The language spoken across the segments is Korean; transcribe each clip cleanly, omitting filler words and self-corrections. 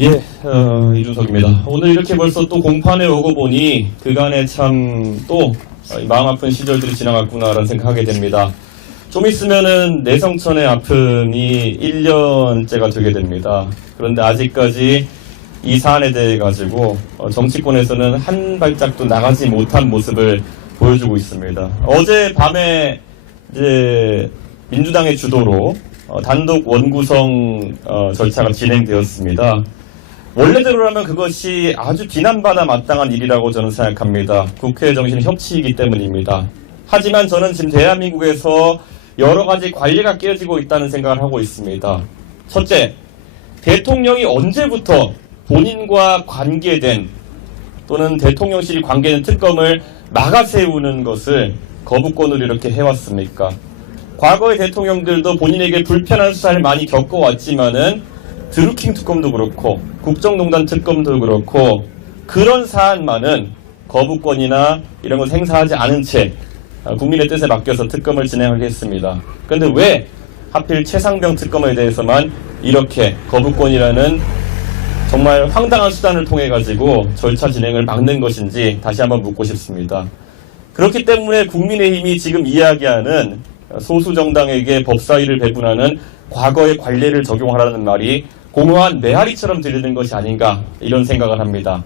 예, 이준석입니다. 오늘 이렇게 벌써 또 공판에 오고 보니 그간에 참 또 마음 아픈 시절들이 지나갔구나라는 생각하게 됩니다. 좀 있으면은 내성천의 아픔이 1년째가 되게 됩니다. 그런데 아직까지 이 사안에 대해 가지고 정치권에서는 한 발짝도 나가지 못한 모습을 보여주고 있습니다. 어제 밤에 이제 민주당의 주도로 단독 원구성 절차가 진행되었습니다. 원래대로라면 그것이 아주 비난받아 마땅한 일이라고 저는 생각합니다. 국회 정신 협치이기 때문입니다. 하지만 저는 지금 대한민국에서 여러 가지 관리가 깨어지고 있다는 생각을 하고 있습니다. 첫째, 대통령이 언제부터 본인과 관계된 또는 대통령실이 관계된 특검을 막아세우는 것을 거부권으로 이렇게 해왔습니까? 과거의 대통령들도 본인에게 불편한 수사를 많이 겪어왔지만은 드루킹 특검도 그렇고 국정농단 특검도 그렇고 그런 사안만은 거부권이나 이런 걸 행사하지 않은 채 국민의 뜻에 맡겨서 특검을 진행하게 했습니다. 그런데 왜 하필 최상병 특검에 대해서만 이렇게 거부권이라는 정말 황당한 수단을 통해 가지고 절차 진행을 막는 것인지 다시 한번 묻고 싶습니다. 그렇기 때문에 국민의힘이 지금 이야기하는 소수 정당에게 법사위를 배분하는 과거의 관례를 적용하라는 말이 공허한 메아리처럼 들리는 것이 아닌가 이런 생각을 합니다.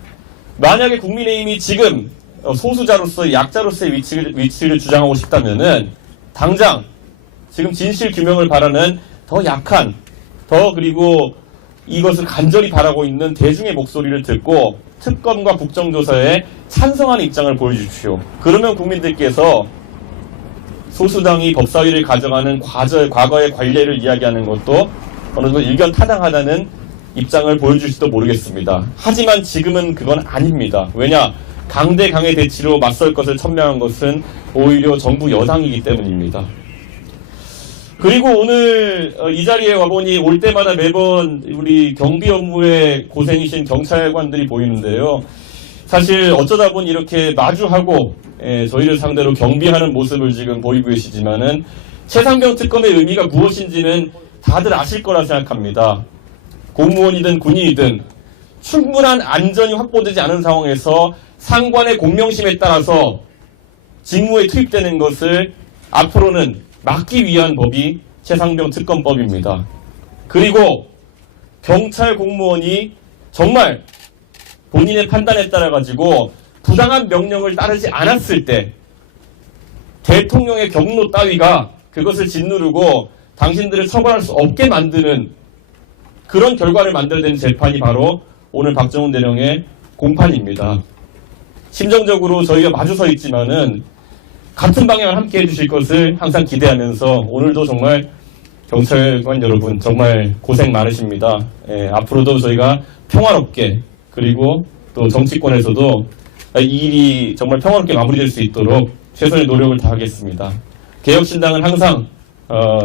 만약에 국민의힘이 지금 소수자로서 약자로서의 위치를 주장하고 싶다면은 당장 지금 진실 규명을 바라는 더 약한 그리고 이것을 간절히 바라고 있는 대중의 목소리를 듣고 특검과 국정조사에 찬성하는 입장을 보여주십시오. 그러면 국민들께서 소수당이 법사위를 가져가는 과거의 관례를 이야기하는 것도 어느 정도 일견 타당하다는 입장을 보여줄지도 모르겠습니다. 하지만 지금은 그건 아닙니다. 왜냐? 강대강의 대치로 맞설 것을 천명한 것은 오히려 정부 여당이기 때문입니다. 그리고 오늘 이 자리에 와보니 올 때마다 매번 우리 경비 업무에 고생이신 경찰관들이 보이는데요. 사실 어쩌다 보니 이렇게 마주하고 저희를 상대로 경비하는 모습을 지금 보이고 계시지만은 최상병 특검의 의미가 무엇인지는 다들 아실 거라 생각합니다. 공무원이든 군인이든 충분한 안전이 확보되지 않은 상황에서 상관의 공명심에 따라서 직무에 투입되는 것을 앞으로는 막기 위한 법이 최상병 특검법입니다. 그리고 경찰 공무원이 정말 본인의 판단에 따라 가지고 부당한 명령을 따르지 않았을 때 대통령의 경로 따위가 그것을 짓누르고 당신들을 처벌할 수 없게 만드는 그런 결과를 만들어낸 재판이 바로 오늘 박정훈 대령의 공판입니다. 심정적으로 저희가 마주 서 있지만은 같은 방향을 함께 해주실 것을 항상 기대하면서 오늘도 정말 경찰관 여러분 정말 고생 많으십니다. 앞으로도 저희가 평화롭게 그리고 또 정치권에서도 이 일이 정말 평화롭게 마무리될 수 있도록 최선의 노력을 다하겠습니다. 개혁신당은 항상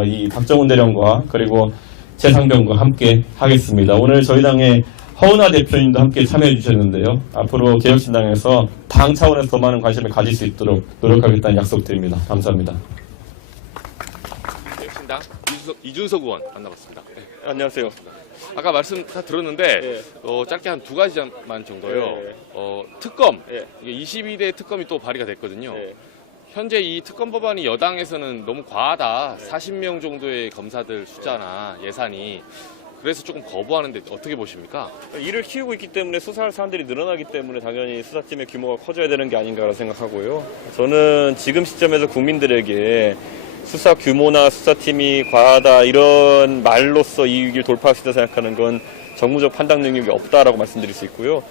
이 박정훈 대령과 그리고 최상병과 함께 하겠습니다. 오늘 저희 당의 허은하 대표님도 함께 참여해 주셨는데요. 앞으로 개혁신당에서 당 차원에서 더 많은 관심을 가질 수 있도록 노력하겠다는 약속드립니다. 감사합니다. 개혁신당 이준석 의원 만나봤습니다. 네. 안녕하세요. 아까 말씀 다 들었는데 짧게 한 두 가지만 정도요. 특검, 이게 22대 특검이 또 발의가 됐거든요. 현재 이 특검 법안이 여당에서는 너무 과하다. 40명 정도의 검사들 숫자나 예산이. 그래서 조금 거부하는데 어떻게 보십니까? 일을 키우고 있기 때문에 수사할 사람들이 늘어나기 때문에 당연히 수사팀의 규모가 커져야 되는 게 아닌가라고 생각하고요. 저는 지금 시점에서 국민들에게 수사 규모나 수사팀이 과하다 이런 말로써 이 위기를 돌파할 수 있다고 생각하는 건 정무적 판단 능력이 없다라고 말씀드릴 수 있고요.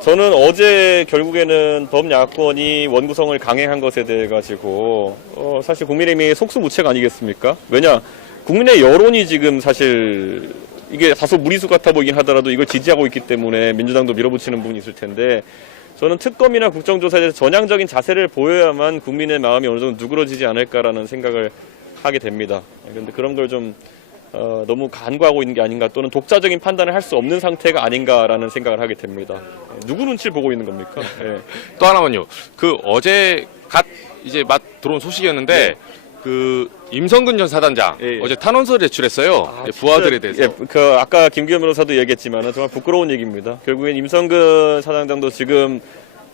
저는 어제 결국에는 범야권이 원구성을 강행한 것에 대해 가지고 사실 국민의힘이 속수무책 아니겠습니까? 왜냐? 국민의 여론이 지금 사실 이게 다소 무리수 같아 보이긴 하더라도 이걸 지지하고 있기 때문에 민주당도 밀어붙이는 부분이 있을 텐데 저는 특검이나 국정조사에 대해서 전향적인 자세를 보여야만 국민의 마음이 어느 정도 누그러지지 않을까라는 생각을 하게 됩니다. 그런데 그런 걸 좀 너무 간과하고 있는 게 아닌가 또는 독자적인 판단을 할 수 없는 상태가 아닌가라는 생각을 하게 됩니다. 누구 눈치를 보고 있는 겁니까? 네. 또 하나만요. 어제 이제 들어온 소식이었는데 임성근 전 사단장 예, 예. 어제 탄원서를 제출했어요. 부하들에 대해서. 예, 아까 김기현 변호사도 얘기했지만 정말 부끄러운 얘기입니다. 결국엔 임성근 사단장도 지금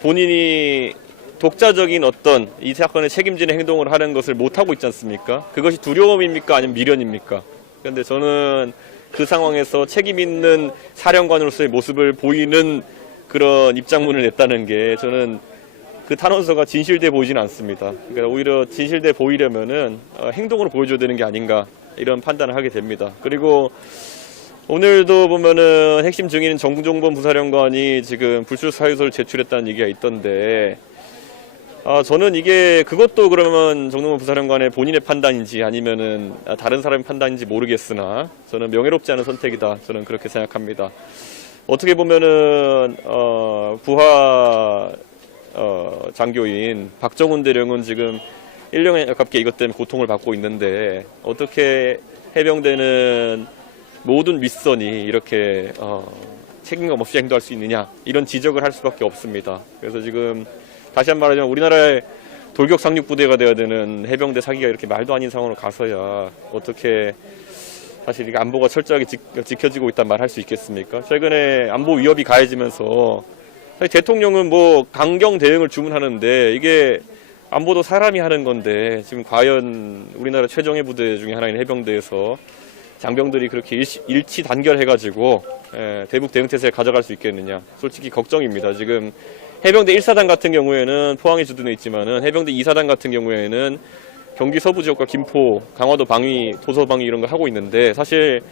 본인이 독자적인 어떤 이 사건에 책임지는 행동을 하는 것을 못하고 있지 않습니까? 그것이 두려움입니까? 아니면 미련입니까? 그런데 저는 그 상황에서 책임 있는 사령관으로서의 모습을 보이는 그런 입장문을 냈다는 게 저는 그 탄원서가 진실돼 보이지는 않습니다. 그러니까 오히려 진실돼 보이려면은 행동으로 보여줘야 되는 게 아닌가 이런 판단을 하게 됩니다. 그리고 오늘도 보면은 핵심 증인인 정종범 부사령관이 지금 불출사유서를 제출했다는 얘기가 있던데 저는 이게 그것도 그러면 정종범 부사령관의 본인의 판단인지 아니면은 다른 사람의 판단인지 모르겠으나 저는 명예롭지 않은 선택이다. 저는 그렇게 생각합니다. 어떻게 보면은 부하 장교인 박정훈 대령은 지금 1년에 가깝게 이것 때문에 고통을 받고 있는데 어떻게 해병대는 모든 윗선이 이렇게 책임감 없이 행동할 수 있느냐 이런 지적을 할 수밖에 없습니다. 그래서 지금 다시 한 번 말하자면 우리나라의 돌격 상륙부대가 되어야 되는 해병대 사기가 이렇게 말도 아닌 상황으로 가서야 어떻게 사실 이게 안보가 철저하게 지켜지고 있다는 말 할 수 있겠습니까? 최근에 안보 위협이 가해지면서 사실 대통령은 뭐 강경 대응을 주문하는데 이게 안보도 사람이 하는 건데 지금 과연 우리나라 최정예 부대 중에 하나인 해병대에서 장병들이 그렇게 일치 단결해가지고 대북 대응태세에 가져갈 수 있겠느냐 솔직히 걱정입니다. 지금 해병대 1사단 같은 경우에는 포항에 주둔해 있지만은 해병대 2사단 같은 경우에는 경기 서부 지역과 김포, 강화도 방위, 도서 방위 이런 거 하고 있는데 사실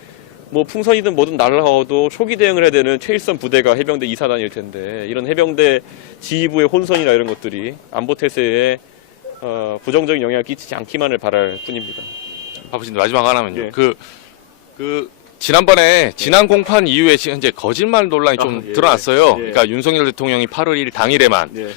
뭐 풍선이든 뭐든 날라와도 초기 대응을 해야 되는 최일선 부대가 해병대 2사단일 텐데 이런 해병대 지휘부의 혼선이나 이런 것들이 안보 태세에 부정적인 영향을 끼치지 않기만을 바랄 뿐입니다. 바쁘신데 마지막 하나면요. 예. 지난번에 지난 공판 이후에 현재 거짓말 논란이 좀 예. 드러났어요. 예. 그러니까 윤석열 대통령이 8월 1일 당일에만 예.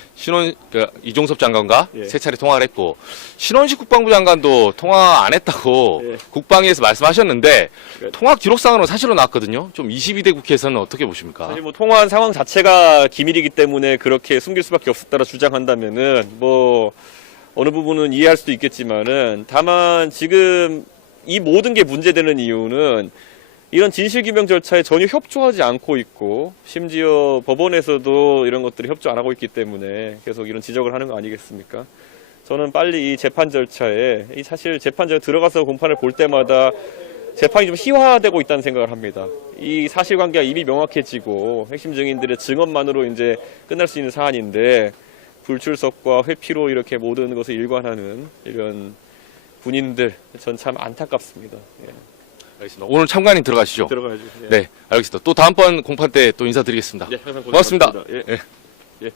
이종섭 장관과 예. 세 차례 통화를 했고 신원식 국방부 장관도 통화 안 했다고 예. 국방위에서 말씀하셨는데 예. 통화 기록상으로는 사실로 나왔거든요. 좀 22대 국회에서는 어떻게 보십니까? 사실 뭐 통화한 상황 자체가 기밀이기 때문에 그렇게 숨길 수밖에 없었다라 주장한다면은 뭐 어느 부분은 이해할 수도 있겠지만은 다만 지금 이 모든 게 문제되는 이유는 이런 진실규명 절차에 전혀 협조하지 않고 있고 심지어 법원에서도 이런 것들이 협조 안 하고 있기 때문에 계속 이런 지적을 하는 거 아니겠습니까? 저는 빨리 이 재판 절차에 이 사실 재판 절차에 들어가서 공판을 볼 때마다 재판이 좀 희화되고 있다는 생각을 합니다. 이 사실관계가 이미 명확해지고 핵심 증인들의 증언만으로 이제 끝날 수 있는 사안인데 불출석과 회피로 이렇게 모든 것을 일관하는 이런 군인들 전 참 안타깝습니다. 예. 알겠습니다. 오늘 참관인 들어가시죠. 들어가야죠. 예. 네, 알겠습니다. 또 다음번 공판 때 또 인사드리겠습니다. 예, 항상 고맙습니다. 고생하셨습니다. 예. 예. 예.